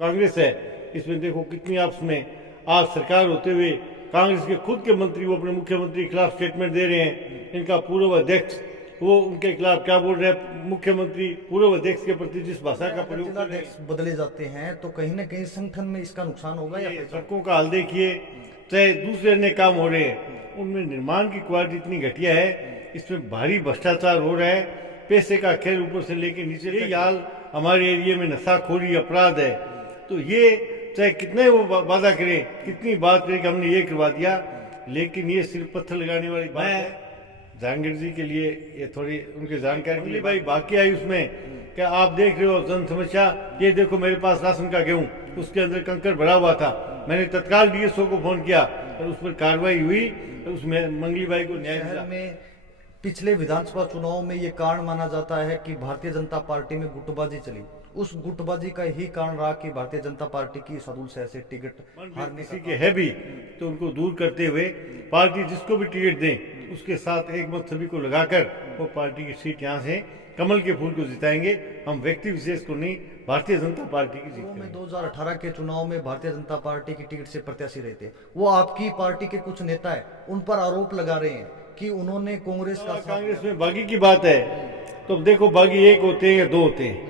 कांग्रेस है, इसमें देखो कितनी आपस में आज सरकार होते हुए कांग्रेस के खुद के मंत्री वो अपने मुख्यमंत्री के खिलाफ स्टेटमेंट दे रहे हैं। इनका पूर्व अध्यक्ष वो उनके खिलाफ क्या बोल रहे हैं, मुख्यमंत्री पूर्व अध्यक्ष के प्रति जिस भाषा का प्रयोग कर रहे हैं, बदले जाते हैं तो कहीं ना कहीं संगठन में इसका नुकसान होगा या फायदा? सड़कों का हाल देखिए, चाहे दूसरे अन्य काम हो रहे हैं, उनमें निर्माण की क्वालिटी इतनी घटिया है, इसमें भारी भ्रष्टाचार हो रहा है, पैसे का खेल ऊपर से लेके नीचे तक। हाल हमारे एरिया में नशाखोरी अपराध है, तो ये चाहे कितने वो वादा करे, कितनी बात करे कि हमने ये करवा दिया, लेकिन ये सिर्फ पत्थर लगाने वाली बात है। जहांगीर जी के लिए ये थोड़ी उनकी जानकारी के लिए भाई बाकी आई उसमें क्या आप देख रहे हो जन समस्या, ये देखो मेरे पास राशन का गेहूं, उसके अंदर कंकड़ भरा हुआ था, मैंने तत्काल डीएसओ को फोन किया और उस पर कार्रवाई हुई, तो उसमें मंगली बाई को न्याय मिला। में पिछले विधानसभा चुनाव में ये कारण माना जाता है कि भारतीय जनता पार्टी में गुटबाजी चली। उस गुटबाजी का ही कारण रहा कि भारतीय जनता पार्टी की सदुल शहर से टिकट हारने किसी के है भी तो उनको दूर करते हुए पार्टी जिसको भी टिकट दें उसके साथ एक मत सभी को लगाकर वो पार्टी की सीट यहाँ से कमल के फूल को जिताएंगे। हम व्यक्ति विशेष को नहीं, भारतीय जनता पार्टी की जीत में 2018 के चुनाव में भारतीय जनता पार्टी की टिकट से प्रत्याशी रहे थे, वो आपकी पार्टी के कुछ नेता है, उन पर आरोप लगा रहे हैं कि उन्होंने कांग्रेस में बागी की बात है, तो देखो बागी एक होते हैं या दो होते हैं,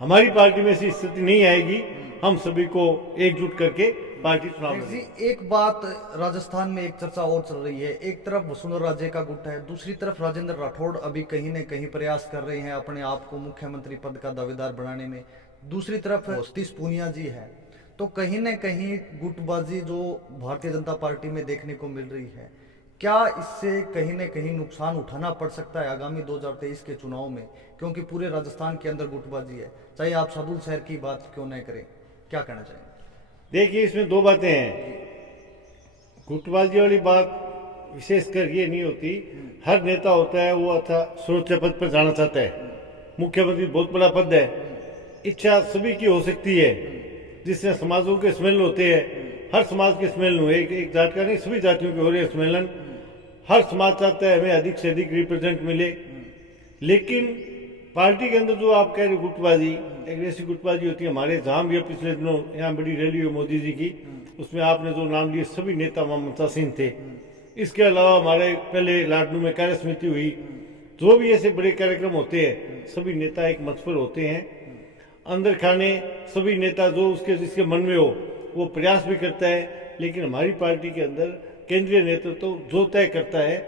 हमारी पार्टी में ऐसी स्थिति नहीं आएगी, हम सभी को एकजुट करके पार्टी चुनाव जी। एक बात राजस्थान में एक चर्चा और चल रही है, एक तरफ वसुंधरा राजे का गुट है, दूसरी तरफ राजेंद्र राठौड़ अभी कहीं न कहीं प्रयास कर रहे हैं अपने आप को मुख्यमंत्री पद का दावेदार बनाने में, दूसरी तरफ सतीश पूनिया जी है, तो कहीं न कहीं गुटबाजी जो भारतीय जनता पार्टी में देखने को मिल रही है, क्या इससे कहीं न कहीं नुकसान उठाना पड़ सकता है आगामी 2023 के चुनाव में? क्योंकि पूरे राजस्थान के अंदर गुटबाजी है, चाहे आप सदुल शहर की बात क्यों न करें, क्या कहना चाहेंगे? देखिए इसमें दो बातें हैं, गुटबाजी वाली बात विशेषकर ये नहीं होती, हर नेता होता है वो अच्छा सर्वोच्च पद पर जाना चाहता है, मुख्यमंत्री बहुत बड़ा पद है, इच्छा सभी की हो सकती है, जिससे समाजों के सम्मेलन होते हैं, हर समाज के सम्मेलन हुए, एक जात का नहीं सभी जातियों के हो रहे सम्मेलन, हर समाज चाहता है हमें अधिक से अधिक रिप्रेजेंट मिले, लेकिन पार्टी के अंदर जो आप कह रहे गुटबाजी, एक ऐसी गुटबाजी होती है, हमारे जहां भी पिछले दिनों यहाँ बड़ी रैली हुई मोदी जी की, उसमें आपने जो नाम लिए सभी नेता ममता सिंह थे, इसके अलावा हमारे पहले लाडनू में कार्य समिति हुई, जो भी ऐसे बड़े कार्यक्रम होते हैं सभी नेता एक मंच पर होते हैं, अंदर खाने सभी नेता जो उसके जिसके मन में हो वो प्रयास भी करता है, लेकिन हमारी पार्टी के अंदर केंद्रीय नेतृत्व जो तय करता है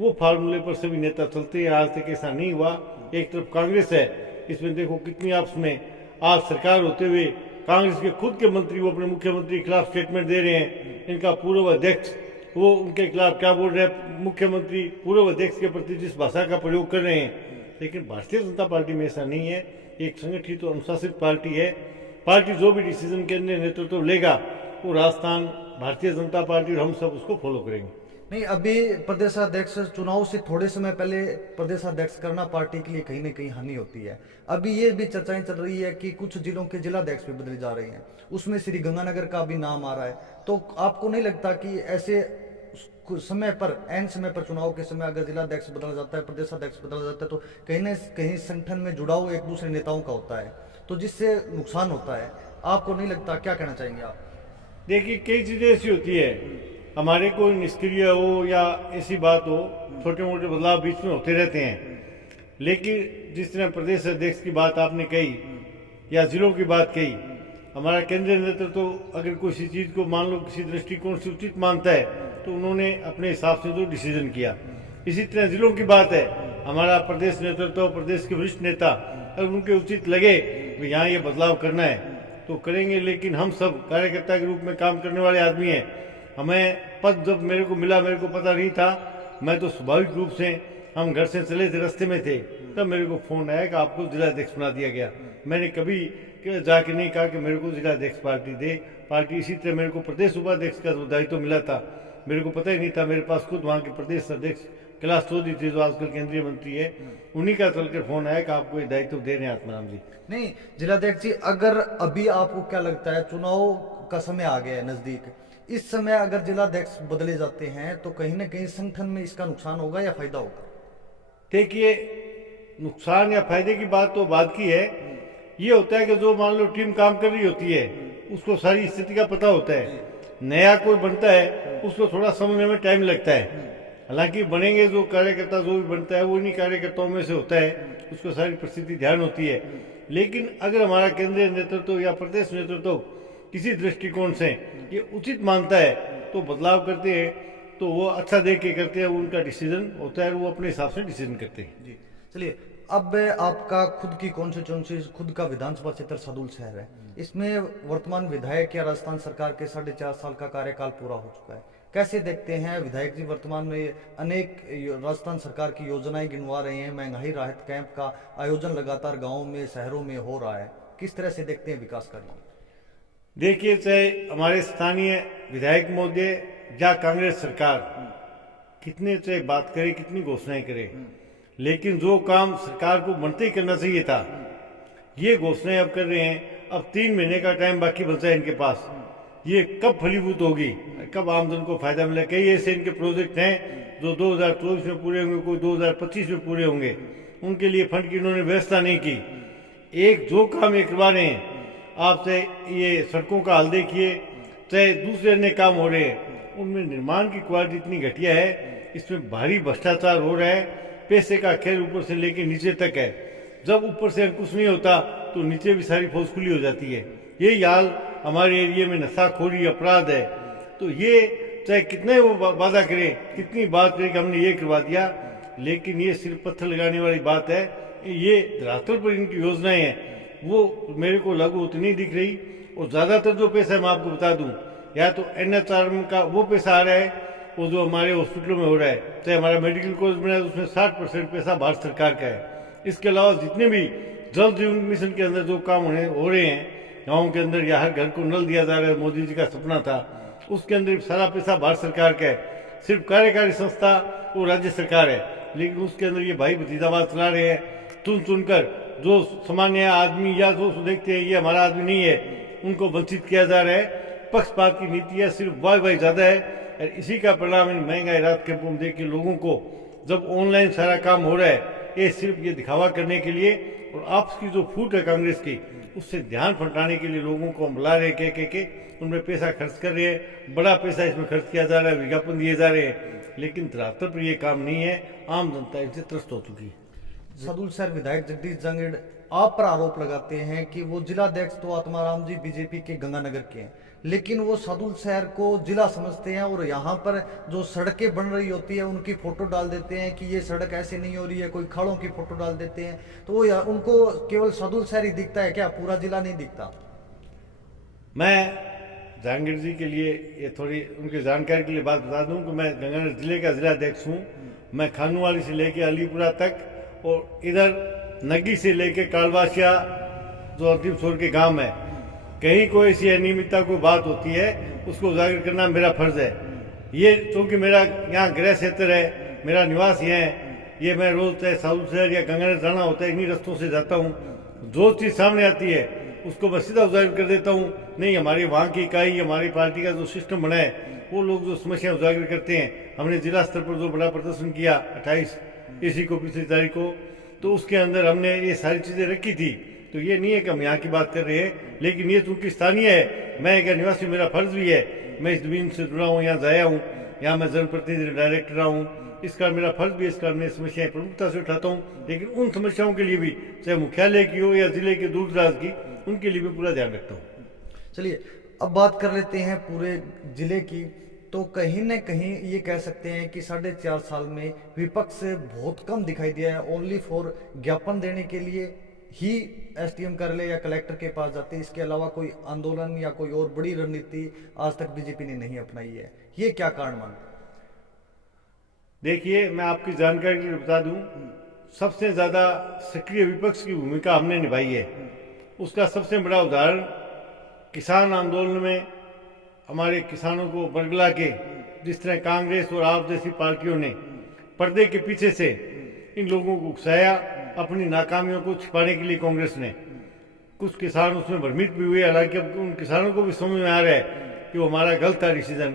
वो फार्मूले पर सभी नेता चलते हैं, आज तक ऐसा नहीं हुआ। एक तरफ कांग्रेस है, इसमें देखो कितनी आपस में आज सरकार होते हुए कांग्रेस के खुद के मंत्री वो अपने मुख्यमंत्री के खिलाफ स्टेटमेंट दे रहे हैं, इनका पूर्व अध्यक्ष वो उनके खिलाफ क्या बोल रहे हैं, मुख्यमंत्री पूर्व अध्यक्ष के प्रति जिस भाषा का प्रयोग कर रहे हैं, लेकिन भारतीय जनता पार्टी में ऐसा नहीं है, एक संगठित तो अनुशासित पार्टी है, पार्टी जो भी डिसीजन केंद्रीय नेतृत्व लेगा वो राजस्थान भारतीय जनता पार्टी और हम सब उसको फॉलो करेंगे। नहीं, अभी प्रदेशाध्यक्ष चुनाव से थोड़े समय पहले प्रदेशाध्यक्ष करना पार्टी के लिए कहीं न कहीं हानि होती है। अभी ये भी चर्चाएं चल रही है कि कुछ जिलों के जिलाध्यक्ष भी बदले जा रहे हैं, उसमें श्री गंगानगर का भी नाम आ रहा है, तो आपको नहीं लगता कि ऐसे समय पर एन समय पर चुनाव के समय अगर जिलाध्यक्ष बदला जाता है, प्रदेशाध्यक्ष बदला जाता है, तो कहीं न कहीं संगठन में जुड़ाव एक दूसरे नेताओं का होता है, तो जिससे नुकसान होता है, आपको नहीं लगता? क्या कहना चाहेंगे आप? देखिए कई चीजें ऐसी होती है, हमारे कोई निष्क्रिय हो या ऐसी बात हो, छोटे मोटे बदलाव बीच में होते रहते हैं, लेकिन जिस तरह प्रदेश अध्यक्ष की बात आपने कही या जिलों की बात कही, हमारा केंद्रीय नेतृत्व तो अगर किसी चीज को मान लो किसी दृष्टिकोण से उचित मानता है तो उन्होंने अपने हिसाब से जो डिसीजन किया, इसी तरह जिलों की बात है, हमारा प्रदेश नेतृत्व प्रदेश के वरिष्ठ नेता अगर उनके उचित लगे तो यहाँ ये बदलाव करना है तो करेंगे, लेकिन हम सब कार्यकर्ता के रूप में काम करने वाले आदमी हैं, हमें पद जब मेरे को मिला मेरे को पता नहीं था, मैं तो स्वाभाविक रूप से हम घर से चले थे, रास्ते में थे, तब मेरे को फोन आया कि आपको जिलाध्यक्ष बना दिया गया। मैंने कभी जाके नहीं कहा कि मेरे को जिलाध्यक्ष पार्टी दे, पार्टी इसी तरह मेरे को प्रदेश उपाध्यक्ष का दायित्व मिला था, मेरे को पता ही नहीं था, मेरे पास खुद वहाँ के प्रदेश अध्यक्ष कैलाश चौधरी थे जो आजकल केंद्रीय मंत्री है, उन्हीं का चलकर फोन आया कि आपको ये दायित्व दे रहे हैं आत्माराम जी। नहीं जिलाध्यक्ष जी, अगर अभी आपको क्या लगता है चुनाव का समय आ गया है नजदीक, इस समय अगर जिलाध्यक्ष बदले जाते हैं तो कहीं ना कहीं संगठन में इसका नुकसान होगा या फायदा होगा? देखिए नुकसान या फायदे की बात तो बाद की है, ये होता है कि जो मान लो टीम काम कर रही होती है उसको सारी स्थिति का पता होता है, नया कोई बनता है उसको थोड़ा समझने में टाइम लगता है। हालांकि बनेंगे जो कार्यकर्ता जो भी बनता है वो इन्हीं कार्यकर्ताओं में से होता है, उसको सारी परिस्थिति ध्यान होती है। लेकिन अगर हमारा केंद्रीय नेतृत्व या प्रदेश नेतृत्व किसी दृष्टिकोण से ये उचित मानता है तो बदलाव करते हैं, तो वो अच्छा देख के करते हैं, उनका डिसीजन होता है, वो अपने हिसाब से डिसीजन करते हैं। जी चलिए, अब आपका खुद की कॉन्स्टिट्यूंसी, खुद का विधानसभा क्षेत्र सदुल शहर है, इसमें वर्तमान विधायक या राजस्थान सरकार के 4.5 साल का कार्यकाल पूरा हो चुका है। कैसे देखते हैं विधायक जी वर्तमान में अनेक राजस्थान सरकार की योजनाएं गिनवा रहे हैं, महंगाई राहत कैंप का आयोजन लगातार गाँव में शहरों में हो रहा है, किस तरह से देखते हैं विकास कार्य? देखिए, चाहे हमारे स्थानीय विधायक महोदय या कांग्रेस सरकार कितने चाहे बात करे, कितनी घोषणाएं करे, लेकिन जो काम सरकार को बनते ही करना चाहिए था ये घोषणाएं अब कर रहे हैं। अब 3 महीने का टाइम बाकी बचा है इनके पास, ये कब फलीभूत होगी, कब आमजन को फायदा मिलेगा। कई ऐसे इनके प्रोजेक्ट हैं जो 2024 में पूरे होंगे, कोई 2025 में पूरे होंगे, उनके लिए फंड की इन्होंने व्यवस्था नहीं की। एक जो काम ये करवा रहे हैं, आपसे ये सड़कों का हाल देखिए, चाहे दूसरे अन्य काम हो रहे हैं, उनमें निर्माण की क्वालिटी इतनी घटिया है, इसमें भारी भ्रष्टाचार हो रहा है, पैसे का खेल ऊपर से लेके नीचे तक है। जब ऊपर से अंकुश नहीं होता तो नीचे भी सारी फौज खुली हो जाती है। यही हाल हमारे एरिया में नशाखोरी अपराध है। तो ये चाहे कितने वो वादा करें, कितनी बात करें कि हमने ये करवा दिया, लेकिन ये सिर्फ पत्थर लगाने वाली बात है। ये धरातल पर इनकी योजनाएं हैं वो मेरे को लागू होती नहीं दिख रही। और ज़्यादातर जो पैसा है मैं आपको बता दूं, या तो NHRM का वो पैसा आ रहा है, वो जो हमारे हॉस्पिटलों में हो रहा है, चाहे हमारा मेडिकल कॉलेज बना है उसमें 60% पैसा भारत सरकार का है। इसके अलावा जितने भी जल जीवन मिशन के अंदर जो काम हो रहे हैं गाँव के अंदर, या हर घर को नल दिया जा रहा है, मोदी जी का सपना था, उसके अंदर सारा पैसा भारत सरकार का है। सिर्फ कार्यकारी संस्था वो राज्य सरकार है, लेकिन उसके अंदर ये भाई भतीजावाद चला रहे हैं। चुन चुनकर जो सामान्य आदमी या जो देखते हैं ये हमारा आदमी नहीं है, उनको वंचित किया जा रहा है। पक्षपात की नीति है, सिर्फ वाई ज़्यादा है, और इसी का परिणाम इन महंगाई राहत कैंपों में देख के लोगों को, जब ऑनलाइन सारा काम हो रहा है, ये सिर्फ ये दिखावा करने के लिए और आपस की जो फूट है कांग्रेस की, उससे ध्यान फटाने के लिए लोगों को हम बुला रहे के उनमें पैसा खर्च कर रहे हैं। बड़ा पैसा इसमें खर्च किया जा रहा है, विज्ञापन दिए जा रहे हैं, लेकिन धरातल पर ये काम नहीं है। आम जनता इनसे त्रस्त हो चुकी है। सदुल शहर विधायक जगदीश जांगड़ आप पर आरोप लगाते हैं कि वो जिलाध्यक्ष तो आत्माराम जी बीजेपी के गंगानगर के हैं, लेकिन वो सदुल शहर को जिला समझते हैं और यहाँ पर जो सड़कें बन रही होती है उनकी फोटो डाल देते हैं कि ये सड़क ऐसे नहीं हो रही है, कोई खाड़ों की फोटो डाल देते हैं। तो वो उनको केवल सदुल शहर ही दिखता है क्या, पूरा जिला नहीं दिखता? मैं जहांगीर जी के लिए ये थोड़ी उनकी जानकारी के लिए बात बता दूं कि मैं गंगानगर जिले का जिलाध्यक्ष हूँ। मैं खानूवाली से लेके अलीपुरा तक और इधर नगी से लेके कालवासिया जो अंतिम छोर के गांव है, कहीं कोई ऐसी अनियमितता कोई बात होती है उसको उजागर करना मेरा फर्ज है। ये क्योंकि मेरा यहाँ गृह क्षेत्र है, मेरा निवास यहाँ है, ये मैं रोज चाहे साउथ शहर या गंगानगर जाना होता है, इन्हीं रस्तों से जाता हूँ। जो चीज़ सामने आती है उसको मैं सीधा उजागर कर देता हूँ। नहीं, हमारी वहाँ की इकाई, हमारी पार्टी का जो सिस्टम बना है, वो लोग जो समस्या उजागर करते हैं, हमने जिला स्तर पर जो बड़ा प्रदर्शन किया 28 इसी को पिछली तारीख को, तो उसके अंदर हमने ये सारी चीज़ें रखी थी। तो ये नहीं है कि हम यहाँ की बात कर रहे हैं, लेकिन ये चूंकि स्थानीय है, मैं एक निवासी, मेरा फर्ज भी है, मैं इस जमीन से जुड़ा हूँ, यहाँ जाया हूँ, यहाँ मैं जनप्रतिनिधि डायरेक्टर रहा हूँ, इस कारण मेरा फर्ज भी है, इस कारण मैं समस्याएं प्रमुखता से उठाता हूँ। लेकिन उन समस्याओं के लिए भी, चाहे मुख्यालय की हो या जिले के दूर दराज की, उनके लिए भी पूरा ध्यान रखता हूँ। चलिए अब बात कर लेते हैं पूरे जिले की। तो कहीं न कहीं ये कह सकते हैं कि 4.5 साल में विपक्ष बहुत कम दिखाई दिया है। ओनली फॉर ज्ञापन देने के लिए ही SDM कार्यालय या कलेक्टर के पास जाते हैं, इसके अलावा कोई आंदोलन या कोई और बड़ी रणनीति आज तक बीजेपी ने नहीं अपनाई है। ये क्या कारण मानते? देखिए, मैं आपकी जानकारी के लिए बता दूं, सबसे ज्यादा सक्रिय विपक्ष की भूमिका हमने निभाई है। उसका सबसे बड़ा उदाहरण किसान आंदोलन में हमारे किसानों को बरगला के जिस तरह कांग्रेस और आप जैसी पार्टियों ने पर्दे के पीछे से इन लोगों को उकसाया, अपनी नाकामियों को छिपाने के लिए कांग्रेस ने, कुछ किसान उसमें भ्रमित भी हुए। हालांकि अब उन किसानों को भी समझ में आ रहा है कि वो हमारा गलत था डिसीजन,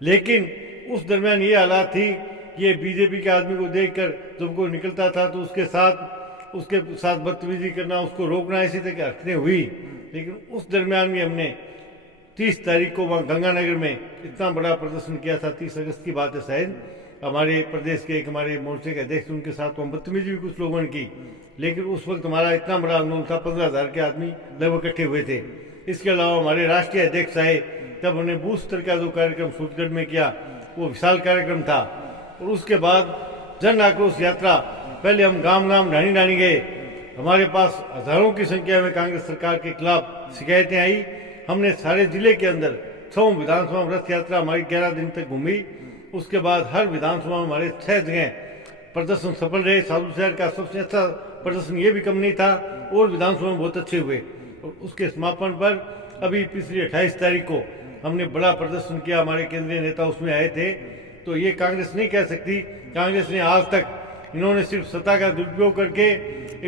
लेकिन उस दरमियान ये हालात थी कि ये बीजेपी के आदमी को देखकर जब कोई निकलता था तो उसके साथ उसके साथ बदतमीजी करना, उसको रोकना, इसी तरह की हरकतें हुई। लेकिन उस दरमियान भी हमने 30 तारीख को वहाँ गंगानगर में इतना बड़ा प्रदर्शन किया था। 30 अगस्त की बात है शायद। हमारे प्रदेश के एक हमारे मोर्चे के अध्यक्ष, उनके साथ वहाँ बदतमीजी भी कुछ लोगों ने की। लेकिन उस वक्त हमारा इतना बड़ा आंदोलन था, 15,000 के आदमी लगभग इकट्ठे हुए थे। इसके अलावा हमारे राष्ट्रीय अध्यक्ष आए, तब हमने बूथ स्तर का जो कार्यक्रम सूरजगढ़ में किया, वो विशाल कार्यक्रम था। और उसके बाद जन आक्रोश यात्रा, पहले हम गांव गांव ढाणी ढाणी गए। हमारे पास हजारों की संख्या में कांग्रेस सरकार के खिलाफ शिकायतें आई। हमने सारे जिले के अंदर 6 विधानसभा में रथ यात्रा हमारी 11 दिन तक घूमी। उसके बाद हर विधानसभा में हमारे 6 जगह प्रदर्शन सफल रहे। साधु शहर का सबसे अच्छा प्रदर्शन ये भी कम नहीं था, और विधानसभा में बहुत अच्छे हुए। और उसके समापन पर अभी पिछली 28 तारीख को हमने बड़ा प्रदर्शन किया, हमारे केंद्रीय नेता उसमें आए थे। तो ये कांग्रेस नहीं कह सकती। कांग्रेस ने आज तक, इन्होंने सिर्फ सत्ता का दुरुपयोग करके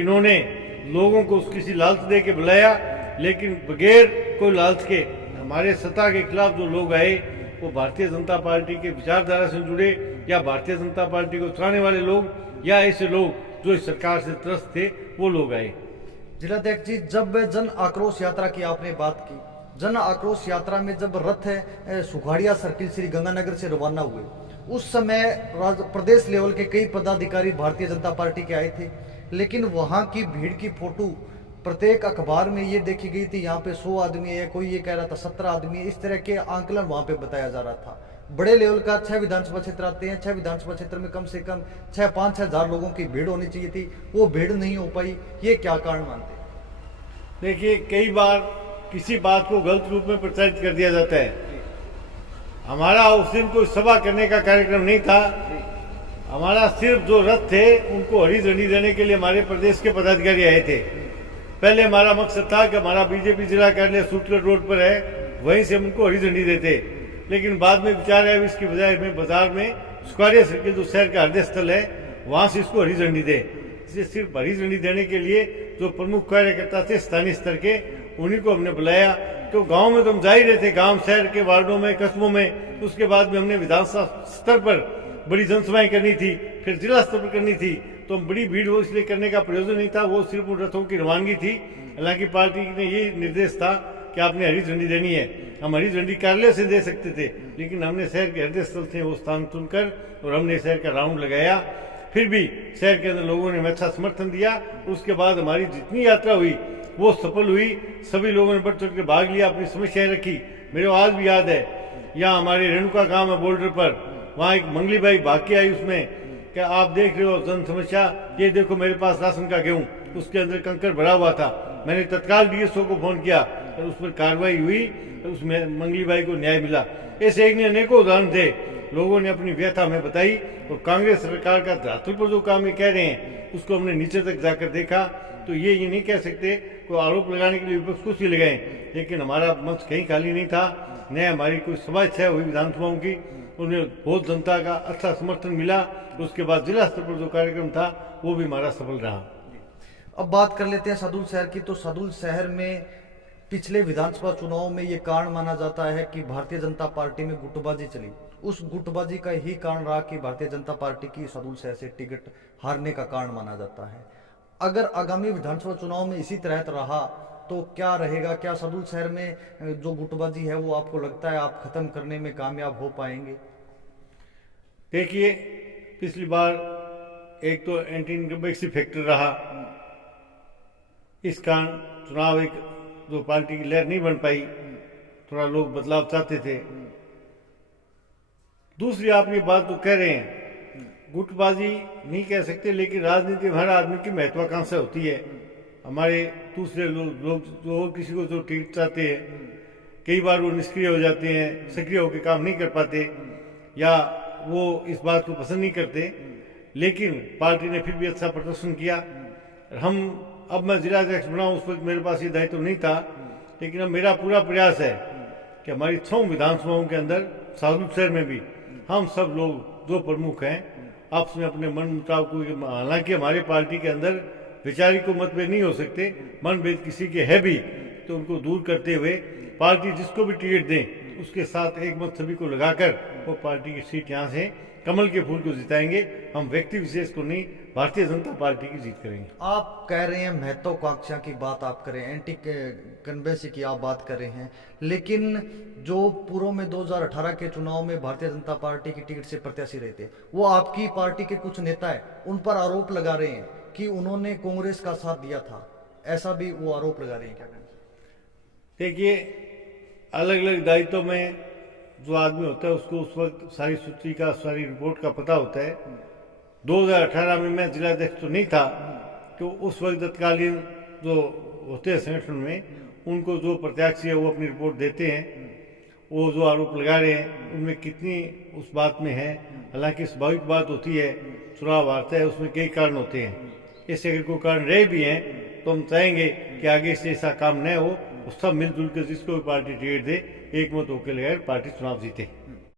इन्होंने लोगों को किसी लालच दे के बुलाया, लेकिन बगैर कोई लालच के हमारे सत्ता के खिलाफ जो लोग आए, वो भारतीय जनता पार्टी के विचारधारा से जुड़े, या भारतीय जनता पार्टी को चलाने वाले लोग, या ऐसे लोग जो इस सरकार से त्रस्त थे, वो लोग आए। जिलाध्यक्ष जी, जब जन आक्रोश यात्रा की आपने बात की, जन आक्रोश यात्रा में जब रथ सुखाड़िया सर्किल श्री गंगानगर से रवाना हुए, उस समय प्रदेश लेवल के कई पदाधिकारी भारतीय जनता पार्टी के आए थे। लेकिन वहां की भीड़ की फोटो प्रत्येक अखबार में ये देखी गई थी, यहाँ पे 100 आदमी है, कोई ये कह रहा था 17 आदमी है। इस तरह के आंकलन वहां पे बताया जा रहा था। बड़े लेवल का 6 विधानसभा क्षेत्र आते हैं, 6 विधानसभा क्षेत्र में कम से कम 5-6 हजार लोगों की भीड़ होनी चाहिए थी, वो भीड़ नहीं हो पाई। ये क्या कारण मानते हैं? देखिए, कई बार किसी बात को गलत रूप में प्रचारित कर दिया जाता है। हमारा उस दिन कोई सभा करने का कार्यक्रम नहीं था। हमारा सिर्फ जो रथ थे उनको हरी झंडी देने के लिए हमारे प्रदेश के पदाधिकारी आए थे। पहले हमारा मकसद था कि हमारा बीजेपी जिला कार्यालय सूरजगढ़ रोड पर है, वहीं से हम उनको हरी झंडी देते। लेकिन बाद में विचार आया, इसकी बजाय में बाजार में सुखाड़िया सर्किल जो शहर का हृदय स्थल है, वहां से इसको हरी झंडी दे। इसे सिर्फ हरी झंडी देने के लिए जो प्रमुख कार्यकर्ता थे स्थानीय स्तर के, उन्हीं को हमने बुलाया। तो गांव में तो हम जा ही रहे थे, गांव शहर के वार्डों में, कस्बों में। उसके बाद में हमने विधानसभा स्तर पर बड़ी जनसभाएं करनी थी, फिर जिला स्तर पर करनी थी। तो बड़ी भीड़ हो इसलिए करने का प्रयोजन नहीं था, वो सिर्फ उन रथों की रवानगी थी। हालांकि पार्टी ने ये निर्देश था कि आपने हरी झंडी देनी है। हम हरी झंडी कार्यालय से दे सकते थे, लेकिन हमने शहर के हृदय स्थल से वो स्थान चुनकर और हमने शहर का राउंड लगाया। फिर भी शहर के अंदर लोगों ने अच्छा समर्थन दिया। उसके बाद हमारी जितनी यात्रा हुई वो सफल हुई। सभी लोगों ने बढ़ चढ़ के भाग लिया, अपनी समस्याएं रखी। मेरे आज भी याद है, यहाँ हमारे रेणुका गांव है बॉर्डर पर, वहाँ एक मंगली बाई भाग के आई उसमें, क्या आप देख रहे हो जन समस्या, ये देखो मेरे पास राशन का गेहूं, उसके अंदर कंकर भरा हुआ था। मैंने तत्काल डीएसओ को फोन किया और उस पर कार्रवाई हुई, उसमें मंगली बाई को न्याय मिला। ऐसे एक ने अनेकों उदाहरण थे। लोगों ने अपनी व्यथा हमें बताई, और कांग्रेस सरकार का धरातल पर जो काम ये कह रहे हैं उसको हमने नीचे तक जाकर देखा। तो ये नहीं कह सकते, कोई आरोप लगाने के लिए विपक्ष कुछ ही लगाए, लेकिन हमारा मंच कहीं खाली नहीं था। न हमारी कोई सभा इच्छा हुई विधानसभाओं की, उन्हें बहुत जनता का अच्छा समर्थन मिला। उसके बाद जिला स्तर पर जो कार्यक्रम था वो भी हमारा सफल रहा। अब बात कर लेते हैं सदुल शहर की। तो सदुल शहर में पिछले विधानसभा चुनाव में ये कारण माना जाता है कि भारतीय जनता पार्टी में गुटबाजी चली। उस गुटबाजी का ही कारण रहा कि भारतीय जनता पार्टी की सदुल शहर से टिकट हारने का कारण माना जाता है। अगर आगामी विधानसभा चुनाव में इसी तरह रहा तो क्या रहेगा? क्या सदुल शहर में जो गुटबाजी है वो आपको लगता है आप खत्म करने में कामयाब हो पाएंगे? देखिए, पिछली बार एक तो एंटी इनकम्बेंसी फैक्टर रहा, इस कारण चुनाव एक जो पार्टी की लहर नहीं बन पाई, थोड़ा लोग बदलाव चाहते थे। दूसरी आप ये बात तो कह रहे हैं, गुटबाजी नहीं कह सकते, लेकिन राजनीति में हर आदमी की महत्वाकांक्षा होती है। हमारे दूसरे लोग जो और किसी को जो टिकट चाहते हैं, कई बार वो निष्क्रिय हो जाते हैं, सक्रिय होकर काम नहीं कर पाते, या वो इस बात को पसंद नहीं करते। लेकिन पार्टी ने फिर भी अच्छा प्रदर्शन किया। अब मैं जिलाध्यक्ष बना, उस वक्त मेरे पास ये दायित्व नहीं था, लेकिन अब मेरा पूरा प्रयास है कि हमारी 6 विधानसभाओं के अंदर साधु शहर में भी हम सब लोग जो प्रमुख हैं आपस में अपने मन मुताबिक, हालांकि हमारे पार्टी के अंदर वैचारिक मतभेद नहीं हो सकते, मनभेद किसी के है भी तो उनको दूर करते हुए पार्टी जिसको भी टिकट दें उसके साथ एक मत सभी को लगाकर वो पार्टी की सीट यहाँ से कमल के फूल को जिताएंगे। हम व्यक्ति विशेष को नहीं, भारतीय जनता पार्टी की जीत करेंगे। आप कह रहे हैं महत्वाकांक्षा की बात आप करें, एंटी कन्वेंसी की आप बात कर रहे हैं, लेकिन जो पूर्व में 2018 के चुनाव में भारतीय जनता पार्टी की टिकट से प्रत्याशी रहे थे, वो आपकी पार्टी के कुछ नेता है, उन पर आरोप लगा रहे हैं कि उन्होंने कांग्रेस का साथ दिया था, ऐसा भी वो आरोप लगा रहे हैं। क्या कहना? देखिए, अलग अलग दायित्व में जो आदमी होता है उसको उस वक्त सारी सूची का, सारी रिपोर्ट का पता होता है। 2018 में मैं जिलाध्यक्ष तो नहीं था, तो उस वक्त तत्कालीन जो होते हैं संगठन में, उनको जो प्रत्याशी है वो अपनी रिपोर्ट देते हैं। वो जो आरोप लगा रहे हैं उनमें कितनी उस बात में है, हालांकि स्वाभाविक बात होती है, चुनाव आता है, उसमें कई कारण होते हैं। ऐसे अगर कोई कारण रहे भी हैं तो हम चाहेंगे कि आगे से ऐसा काम न हो, सब मिलजुल कर जिसको भी पार्टी टिकट दे, एक मत होकर लगाए पार्टी चुनाव जीते।